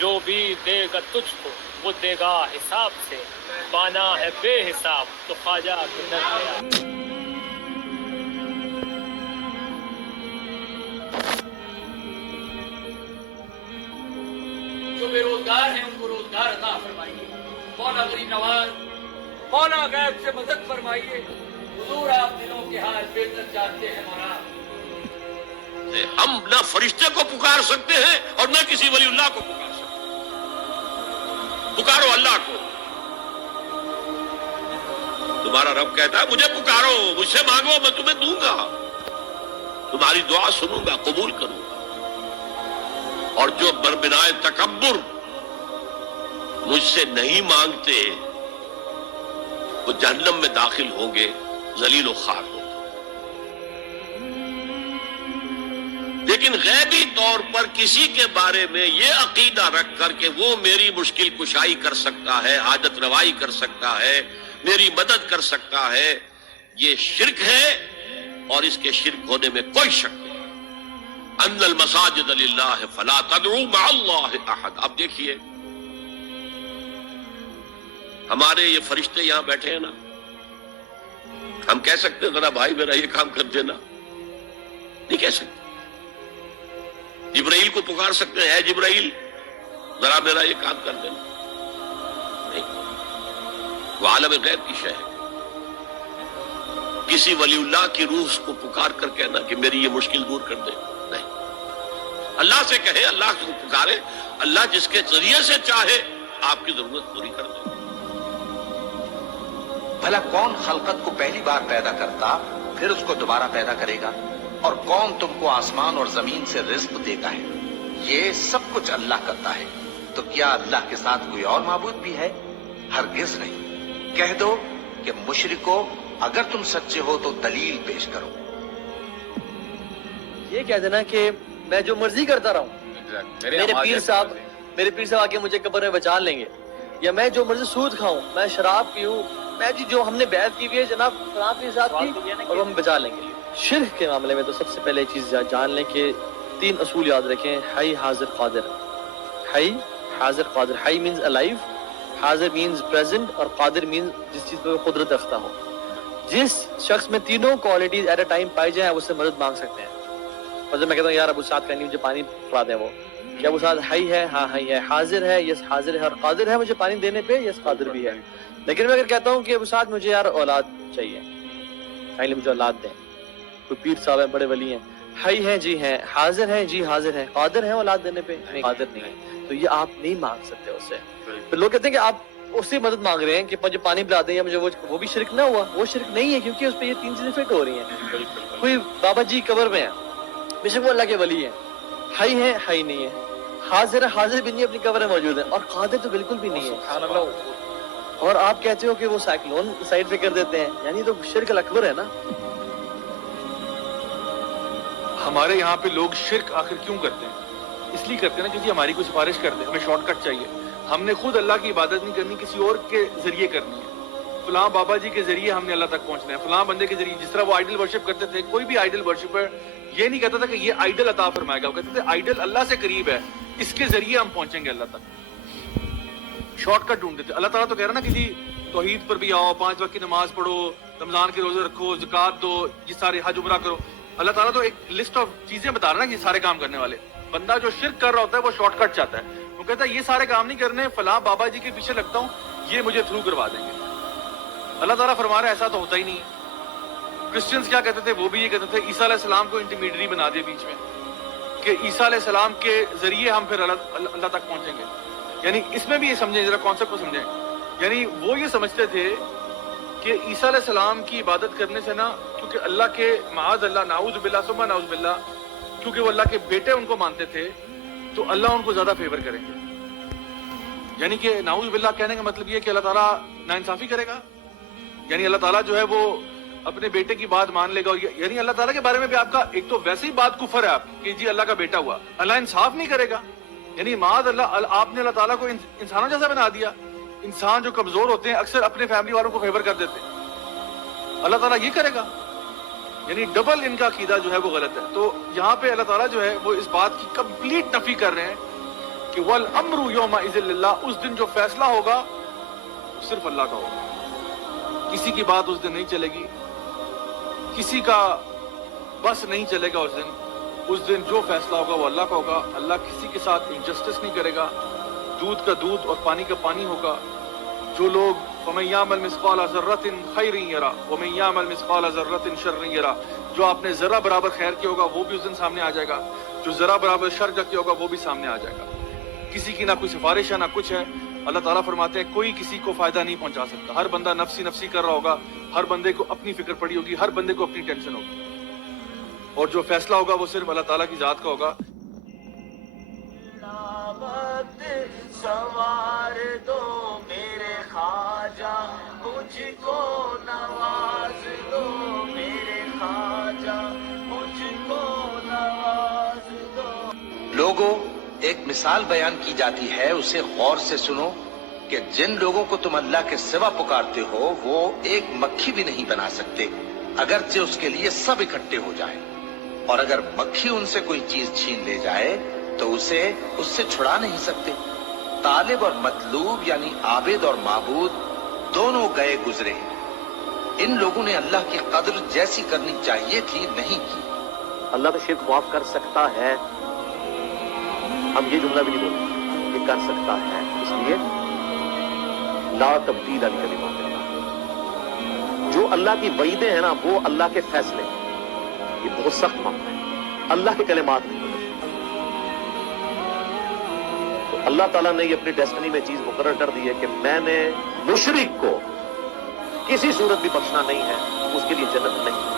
जो भी देगा तुझको वो देगा हिसाब से, पाना है बेहिसाब तो ख्वाजा के दर पे आ। जो बेरोजगार हैं उनको रोजगार अता फरमाइए। मौला गरीब नवाज, मौला गैब से मदद फरमाइए। हुजूर आप दिलों के हाल बेहतर जानते हैं मौला। हम न फरिश्ते को पुकार सकते हैं और न किसी वलीउल्लाह को पुकार सकते हैं। पुकारो अल्लाह को। तुम्हारा रब कहता है मुझे पुकारो, मुझसे मांगो, मैं तुम्हें दूंगा, तुम्हारी दुआ सुनूंगा, कबूल करूंगा। और जो बरबिनाए तकब्बुर मुझसे नहीं मांगते वो जहन्नम में दाखिल होंगे, जलील व खार होंगे। लेकिन गैबी तौर पर किसी के बारे में ये अकीदा रख कर के वो मेरी मुश्किल कुशाई कर सकता है, हाजत रवाई कर सकता है, मेरी मदद कर सकता है, ये शिर्क है और इसके शिर्क होने में कोई शक नहीं। अन्नल मसाजिद लिल्लाह फला तदउ मअल्लाह अहद। अब देखिए हमारे ये फरिश्ते यहां बैठे हैं ना, हम कह सकते हैं जरा भाई मेरा ये काम कर देना? नहीं कह सकते। जिब्राइल को पुकार सकते हैं, जिब्राइल जरा मेरा ये काम कर देना? नहीं। वो आलम गैब की शय है। किसी वलीउल्लाह की रूह को पुकार कर कहना कि मेरी ये मुश्किल दूर कर दे, नहीं। अल्लाह से कहे, अल्लाह को पुकारे, अल्लाह जिसके जरिए से चाहे आपकी जरूरत पूरी कर दे। भला कौन खलकत को पहली बार पैदा करता फिर उसको दोबारा पैदा करेगा, और कौन तुमको आसमान और जमीन से रिज्क देता है? ये सब कुछ अल्लाह करता है। तो क्या अल्लाह के साथ कोई और माबूद भी है? हरगिज नहीं। कह दो कि मुशरिको अगर तुम सच्चे हो तो दलील पेश करो। ये कह देना कि मैं जो मर्जी करता रहूं, मेरे पीर साहब आके मुझे कब्र में बचा लेंगे, या मैं जो मर्जी सूद खाऊं, मैं शराब पीऊं, मैं जी जो हमने बैत की हुई है जनाब फलां पीर साहब की, और वो हमें बचा लेंगे। शिर्क के मामले में तो सबसे पहले चीज जान लें कि 3 असूल याद रखें। हाई हाजिर कादिर। हाई हाजिर कादिर। हाई मीन्स अलाइव, हाजिर मीन्स प्रेजेंट, और कादिर मीन्स जिस चीज पर कुदरत रखता हो। जिस शख्स में तीनों क्वालिटीज एट अ टाइम पाई जाए उससे मदद मांग सकते हैं। मतलब मैं कहता हूँ यार अबू साद कहनी मुझे पानी पिला दें, वो क्या अबू साद हाई है? हाँ हाई है। हाजिर है? यस हाजिर है। और कादिर है मुझे पानी देने पे? यस कादिर भी है। लेकिन मैं अगर कहता हूँ कि अबू साद मुझे यार औलाद चाहिए, काइंडली मुझे औलाद दें, कोई पीर साहब है, बड़े वली हैं, हाई है जी हैं, हाजिर है जी हाजिर है, कादिर है औलाद देने पे? नहीं, कादिर नहीं है। तो ये आप नहीं मांग सकते उससे। फिर लोग कहते हैं कि आप उससे मदद मांग रहे हैं कि मुझे पानी पिला दें या मुझे वो भी शिरक ना हुआ? वो शिरक नहीं है, क्योंकि उस पर ये 3 चीजें फिट हो रही हैं। कोई बाबा जी कब्र में है, बेशक वो अल्लाह के वली है, हाई है? हाई नहीं है। हाजिर है? हाजिर भी नहीं, अपनी कब्र में मौजूद है। और कादिर तो बिल्कुल भी नहीं है। और आप कहते हो कि वो साइक्लोन साइड पे कर देते हैं, यानी तो शिरक अकबर है ना। हमारे यहाँ पे लोग शिर्क आखिर क्यों करते हैं? इसलिए करते हैं ना क्योंकि हमारी कोई सिफारिश करते हैं, हमें शॉर्टकट चाहिए। हमने खुद अल्लाह की इबादत नहीं करनी, किसी और के जरिए करनी है। फलां बाबा जी के जरिए हमने अल्लाह तक पहुंचना है, फलां बंदे के जरिए। जिस तरह वो आइडल वर्शिप करते थे, कोई भी आइडल वर्शिपर ये नहीं कहता था कि ये आइडल अता फरमाएगा, वो कहते थे आइडल अल्लाह से करीब है, इसके जरिए हम पहुंचेंगे अल्लाह तक। शॉर्टकट ढूंढते थे। अल्लाह ताला तो कह रहा ना किसी तौहीद पर भी आओ, 5 वक्त की नमाज पढ़ो, रमजान के रोजे रखो, ज़कात दो, ये सारे हज उमरा करो। अल्लाह ताला तो एक लिस्ट ऑफ चीजें बता रहा है ना कि सारे काम करने वाले। बंदा जो शिर्क कर रहा होता है वो शॉर्टकट चाहता है, वो कहता है ये सारे काम नहीं करने, फलां बाबा जी के पीछे लगता हूँ, ये मुझे थ्रू करवा देंगे। अल्लाह ताला फरमा रहा है ऐसा तो होता ही नहीं है। क्रिश्चियंस क्या कहते थे? वो भी ये कहते थे ईसा अलैहिस्सलाम को इंटरमीडियरी बना दिया बीच में, कि ईसा अलैहिस्सलाम के जरिए हम फिर अल्लाह तक पहुंचेंगे। यानी इसमें भी ये समझें, जरा कॉन्सेप्ट को समझें। यानी वो ये समझते थे कि ईसा अलैहिस्सलाम की इबादत करने से ना, क्योंकि अल्लाह के माअज़ अल्लाह, नाऊज़ बिल्लाह सुम्मा नाऊज़ बिल्लाह, क्योंकि वो अल्लाह के बेटे उनको मानते थे, तो अल्लाह उनको ज्यादा फेवर करेंगे। यानी कि नाऊज़ बिल्लाह कहने का मतलब ये है कि अल्लाह ताला नाइंसाफी करेगा। यानी अल्लाह ताला जो है वो अपने बेटे की बात मान लेगा। यानी अल्लाह ताला के बारे में भी आपका एक तो वैसे ही बात कुफर है आपकी कि जी अल्लाह का बेटा हुआ, अल्लाह इंसाफ नहीं करेगा। यानी माअज़ अल्लाह, आपने अल्लाह ताला को इंसानों जैसा बना दिया। इंसान जो कमजोर होते हैं अक्सर अपने फैमिली वालों को फेवर कर देते हैं, अल्लाह ताला ये करेगा? यानी डबल इनका अकीदा जो है वो गलत है। तो यहाँ पे अल्लाह ताला जो है वो इस बात की कंप्लीट नफी कर रहे हैं کہ وَالْ أَمْرُ يَوْمَئِذٍ لِلَّهِ، اس دن جو فیصلہ ہوگا وہ صرف اللہ کا ہوگا. کسی کی بات اس دن نہیں چلے گی، کسی کا بس نہیں چلے گا. اس دن جو فیصلہ ہوگا وہ اللہ کا ہوگا. اللہ کسی کے ساتھ انجسٹس نہیں کرے گا. دودھ کا دودھ اور پانی کا پانی ہوگا. جو لوگ وَمَن يَعْمَلْ مِثْقَالَ ذَرَّةٍ خَيْرٍ يَرَهُ وَمَن يَعْمَلْ مِثْقَالَ ذَرَّةٍ شَرٍّ يَرَهُ، جو آپ نے ذرہ برابر خیر کیا ہوگا وہ بھی اس دن سامنے آ جائے گا. جو ذرہ برابر شر کا کیا ہوگا وہ بھی سامنے آ جائے گا. کسی کی نہ کوئی سفارش ہے نہ کچھ ہے. اللہ تعالیٰ فرماتے ہیں کوئی کسی کو فائدہ نہیں پہنچا سکتا. ہر بندہ نفسی نفسی کر رہا ہوگا. ہر بندے کو اپنی فکر پڑی ہوگی. ہر بندے کو اپنی ٹینشن ہوگی. اور جو فیصلہ ہوگا وہ صرف اللہ تعالیٰ کی ذات کا ہوگا. سوار دو میرے خواجہ، مجھ کو نواز دو میرے خواجہ، مجھ کو نواز دو. لوگوں، ایک مثال بیان کی جاتی ہے، اسے غور سے سنو کہ جن لوگوں کو تم اللہ کے سوا پکارتے ہو وہ ایک مکھی بھی نہیں بنا سکتے اگرچہ اس کے لیے سب اکٹھے ہو جائیں. اور اگر مکھی ان سے کوئی چیز چھین لے جائے تو اسے اس سے چھڑا نہیں سکتے. طالب اور مطلوب یعنی عابد اور معبود دونوں گئے گزرے. ان لوگوں نے اللہ کی قدر جیسی کرنی چاہیے تھی نہیں کی. اللہ تو شرک معاف کر سکتا ہے. ہم یہ جملہ بھی نہیں بولتے کہ کر سکتا ہے، اس لیے لا تبدیل لکلمات اللہ. جو اللہ کی وعیدیں ہیں نا وہ اللہ کے فیصلے، یہ بہت سخت معاملہ ہے. اللہ کے کلمات نہیں. تو اللہ تعالیٰ نے یہ اپنی ڈیسٹنی میں چیز مقرر کر دی ہے کہ میں نے مشرک کو کسی صورت بھی بخشنا نہیں ہے، اس کے لیے جنت نہیں.